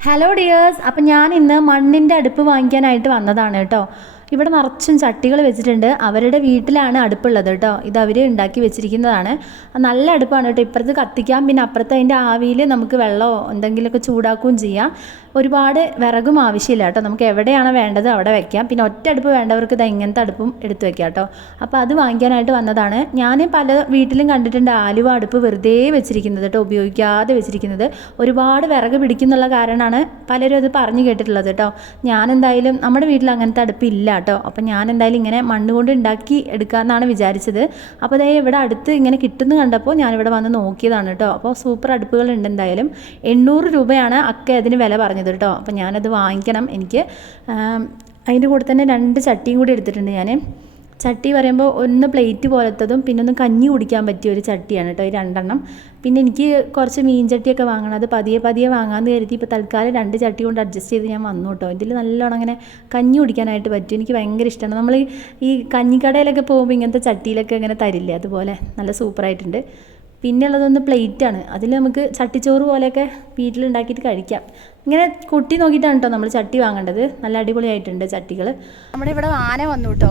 Hello dears അപ്പം ഞാൻ ഇന്ന് മണ്ണിന്റെ അടുപ്പ് വാങ്ങിക്കാനായിട്ട് വന്നതാണ് കേട്ടോ. ഇവിടെ നിറച്ചും ചട്ടികൾ വെച്ചിട്ടുണ്ട്. അവരുടെ വീട്ടിലാണ് അടുപ്പുള്ളത് കേട്ടോ. ഇത് അവർ ഉണ്ടാക്കി വെച്ചിരിക്കുന്നതാണ്. നല്ല അടുപ്പാണ് കേട്ടോ. ഇപ്പുറത്ത് കത്തിക്കാം പിന്നെ അപ്പുറത്ത് അതിന്റെ ആവിയിൽ നമുക്ക് വെള്ളമോ എന്തെങ്കിലുമൊക്കെ ചൂടാക്കുകയും ചെയ്യാം. ഒരുപാട് വിറകും ആവശ്യമില്ല കേട്ടോ. നമുക്ക് എവിടെയാണോ വേണ്ടത് അവിടെ വെക്കാം. പിന്നെ ഒറ്റ അടുപ്പ് വേണ്ടവർക്ക് ഇത് ഇങ്ങനത്തെ അടുപ്പും എടുത്തു വെക്കാം കേട്ടോ. അപ്പോൾ അത് വാങ്ങിക്കാനായിട്ട് വന്നതാണ്. ഞാൻ പല വീട്ടിലും കണ്ടിട്ടുണ്ട് ആലുവ അടുപ്പ് വെറുതെ വെച്ചിരിക്കുന്നത് കേട്ടോ. ഉപയോഗിക്കാതെ വെച്ചിരിക്കുന്നത്. ഒരുപാട് വിറക് പിടിക്കുന്നുള്ള കാരണമാണ് പലരും അത് പറഞ്ഞു കേട്ടിട്ടുള്ളത് കേട്ടോ. ഞാൻ എന്തായാലും നമ്മുടെ വീട്ടിൽ അങ്ങനത്തെ അടുപ്പ് ഇല്ല കേട്ടോ. അപ്പോൾ ഞാൻ എന്തായാലും ഇങ്ങനെ മണ്ണ് കൊണ്ട് ഉണ്ടാക്കി എടുക്കാമെന്നാണ് വിചാരിച്ചത്. അപ്പോൾ അതേ ഇവിടെ അടുത്ത് ഇങ്ങനെ കിട്ടുന്നു കണ്ടപ്പോൾ ഞാനിവിടെ വന്ന് നോക്കിയതാണ് കേട്ടോ. അപ്പോൾ സൂപ്പർ അടുപ്പുകൾ ഉണ്ട് എന്തായാലും. എണ്ണൂറ് രൂപയാണ് അക്ക അതിന് വില പറഞ്ഞത് കേട്ടോ. അപ്പോൾ ഞാനത് വാങ്ങിക്കണം. എനിക്ക് അതിന്റെ കൂടെ തന്നെ രണ്ട് ചട്ടിയും കൂടി എടുത്തിട്ടുണ്ട് ഞാൻ ചട്ടി പറയുമ്പോൾ ഒന്ന് പ്ലേറ്റ് പോലത്തതും പിന്നെ ഒന്ന് കഞ്ഞി കുടിക്കാൻ പറ്റിയ ഒരു ചട്ടിയാണ് കേട്ടോ ഈ രണ്ടെണ്ണം. പിന്നെ എനിക്ക് കുറച്ച് മീൻ ചട്ടിയൊക്കെ വാങ്ങണം. അത് പതിയെ പതിയെ വാങ്ങാമെന്ന് കരുതി ഇപ്പോൾ തൽക്കാലം രണ്ട് ചട്ടി കൊണ്ട് അഡ്ജസ്റ്റ് ചെയ്ത് ഞാൻ വന്നു കേട്ടോ ഇതിൽ നല്ലോണം അങ്ങനെ കഞ്ഞി കുടിക്കാനായിട്ട് പറ്റും. എനിക്ക് ഭയങ്കര ഇഷ്ടമാണ് നമ്മൾ ഈ- കഞ്ഞിക്കടയിലൊക്കെ പോകുമ്പോൾ ഇങ്ങനത്തെ ചട്ടിയിലൊക്കെ ഇങ്ങനെ തരില്ലേ? അതുപോലെ നല്ല സൂപ്പറായിട്ടുണ്ട് പിന്നെ ഉള്ളതൊന്ന് പ്ലേറ്റാണ് അതിൽ നമുക്ക് ചട്ടിച്ചോറ് പോലെയൊക്കെ വീട്ടിലുണ്ടാക്കിയിട്ട് കഴിക്കാം. ഇങ്ങനെ കൊട്ടി നോക്കിയിട്ടാണ് കേട്ടോ നമ്മൾ ചട്ടി വാങ്ങേണ്ടത്. നല്ല അടിപൊളിയായിട്ടുണ്ട് ചട്ടികൾ നമ്മുടെ ഇവിടെ ആന വന്നു കേട്ടോ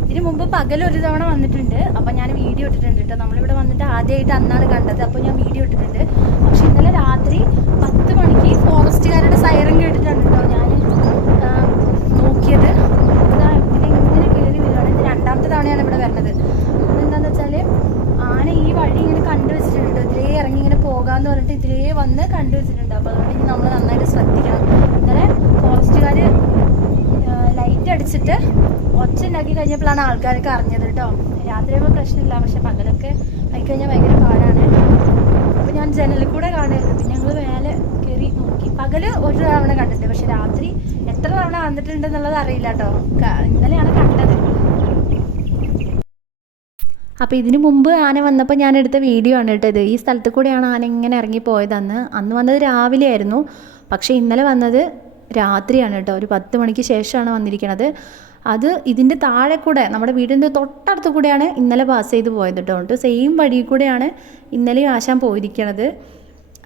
ഇതിന് മുമ്പ് പകൽ ഒരു തവണ വന്നിട്ടുണ്ട്. അപ്പം ഞാൻ വീഡിയോ ഇട്ടിട്ടുണ്ട് കേട്ടോ നമ്മളിവിടെ വന്നിട്ട് ആദ്യമായിട്ട് അന്നാണ് കണ്ടത്. അപ്പോൾ ഞാൻ വീഡിയോ ഇട്ടിട്ടുണ്ട്. പക്ഷെ ഇന്നലെ രാത്രി പത്ത് മണിക്ക് ഫോറസ്റ്റുകാരുടെ സൈറൻ കേട്ടിട്ടാണ് കേട്ടോ ഞാൻ നോക്കിയത്. ഇതാ ഇതിലിങ്ങനെ കയറി വരികയാണ്. ഇത് രണ്ടാമത്തെ തവണയാണ് ഇവിടെ വരുന്നത് അതെന്താണെന്ന് വെച്ചാൽ ആന ഈ വഴി ഇങ്ങനെ കണ്ടുവച്ചിട്ടുണ്ട് ഇതിലേ ഇറങ്ങി ഇങ്ങനെ പോകാന്ന് പറഞ്ഞിട്ട് ഇതിലേ വന്ന് കണ്ടുവച്ചിട്ടുണ്ട്. അപ്പോൾ അതുകൊണ്ട് ഇനി നമ്മൾ നന്നായിട്ട് ശ്രദ്ധിക്കണം ഉണ്ടാക്കി കഴിഞ്ഞപ്പോഴാണ് ആൾക്കാരൊക്കെ അറിഞ്ഞത് കേട്ടോ. രാത്രിയാകുമ്പോൾ പ്രശ്നമില്ല പക്ഷെ പകലൊക്കെ ആയിക്കഴിഞ്ഞാൽ ഭയങ്കര പാടാണ്. അപ്പോൾ ഞാൻ ജനലിൽ കൂടെ കാണായിരുന്നു. പിന്നെ ഞങ്ങൾ മേലെ കയറി നോക്കി. പകൽ ഒരു തവണ കണ്ടിട്ടുണ്ട് പക്ഷെ രാത്രി എത്ര തവണ വന്നിട്ടുണ്ടെന്നുള്ളത് അറിയില്ല കേട്ടോ. ഇന്നലെയാണ് കണ്ടത്. അപ്പോൾ ഇതിനു മുമ്പ് ആന വന്നപ്പോൾ ഞാൻ എടുത്ത വീഡിയോ ആണ് കേട്ടോ ഇത്. ഈ സ്ഥലത്ത് കൂടെയാണ് ആന ഇങ്ങനെ ഇറങ്ങി പോയത് അന്ന്. അന്ന് വന്നത് രാവിലെ ആയിരുന്നു. പക്ഷേ ഇന്നലെ വന്നത് രാത്രിയാണ് കേട്ടോ. ഒരു പത്ത് മണിക്ക് ശേഷമാണ് വന്നിരിക്കുന്നത് അത് ഇതിന്റെ താഴെ കൂടെ നമ്മുടെ വീടിന്റെ തൊട്ടടുത്ത് കൂടെയാണ് ഇന്നലെ പാസ് ചെയ്ത് പോയത് കേട്ടോ സെയിം വഴി കൂടെയാണ് ഇന്നലെയും ആശാൻ പോയിരിക്കണത്.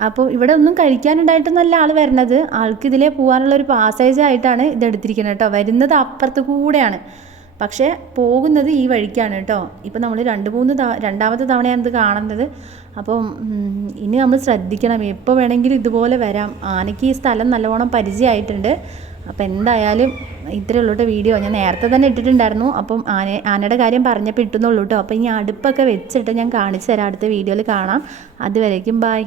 അപ്പോൾ ഇവിടെ ഒന്നും കഴിക്കാനുണ്ടായിട്ടൊന്നല്ല ആൾ വരണത്. ആൾക്ക് ഇതിലേ പോകാനുള്ള ഒരു പാസേജ് ആയിട്ടാണ് ഇത് എടുത്തിരിക്കുന്നത് കേട്ടോ വരുന്നത് അപ്പുറത്ത് കൂടെയാണ്. പക്ഷേ പോകുന്നത് ഈ വഴിക്കാണ് കേട്ടോ ഇപ്പം നമ്മൾ രണ്ട് മൂന്ന് തവ രണ്ടാമത്തെ തവണയാണ് ഇത് കാണുന്നത്. അപ്പം ഇനി നമ്മൾ ശ്രദ്ധിക്കണം. എപ്പോൾ വേണമെങ്കിലും ഇതുപോലെ വരാം. ആനയ്ക്ക് ഈ സ്ഥലം നല്ലവണ്ണം പരിചയമായിട്ടുണ്ട്. അപ്പം എന്തായാലും ഇത്രയേ ഉള്ളൂ കേട്ടോ വീഡിയോ ഞാൻ നേരത്തെ തന്നെ ഇട്ടിട്ടുണ്ടായിരുന്നു. അപ്പം ആന ആനയുടെ കാര്യം പറഞ്ഞപ്പോൾ ഇട്ടുന്നുള്ളൂ കേട്ടോ അപ്പം ഈ അടുപ്പൊക്കെ വെച്ചിട്ട് ഞാൻ കാണിച്ചു തരാം. അടുത്ത വീഡിയോയിൽ കാണാം. അതുവരേക്കും ബായ്